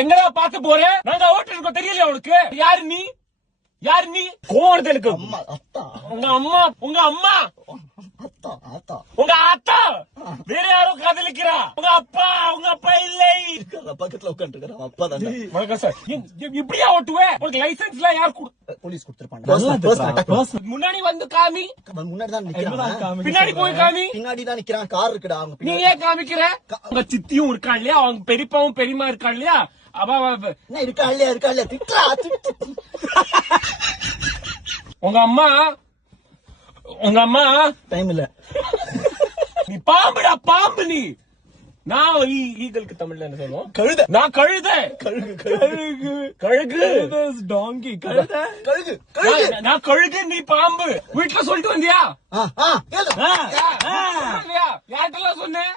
எங்கடா பாத்து போற? நாங்க ஓட்டு இருக்கோம் தெரியல அவளுக்கு. யாரு நீ? யாரு நீ? கோவணத்தை எனக்கு உங்க அம்மா உங்க அம்மா உங்க அத்தா வேற யாரும் காதலிக்கிறா? உங்க அப்பா இல்லை. பக்கத்துல உட்காந்து அப்பா தான். வணக்கம் சார். இப்படியா ஓட்டுவேன்? உனக்கு லைசன்ஸ் எல்லாம் யார் போலீஸ் கொடுத்திருப்பாங்க. முன்னாடி வந்து காமி. முன்னாடி தான் நிக்கிறான். பின்னாடி போய் காமி. பின்னாடி தான் நிக்கிறான். கார் இருக்குடா. அவங்க நீ ஏன் காமிக்கிற? உங்க சித்தியும் இருக்கா இல்லையா? அவங்க பெரியப்பாவும் பெரியமா இருக்கா இல்லையா? என்ன இருக்கா இல்லையா திட்டா. உங்க அம்மா டைம் இல்ல. நீ பாம்புடா பாம்பு. நீ நான் ஈகலுக்கு தமிழ்ல என்ன சொல்லுவோம்? கழுத. நான் கழுத. கழுகு டாங்கி. கழுகு. நான் கழுகு. நீ பாம்பு. வீட்டுல சொல்லிட்டு வந்தியா? யார்கிட்டலாம் சொன்னேன்?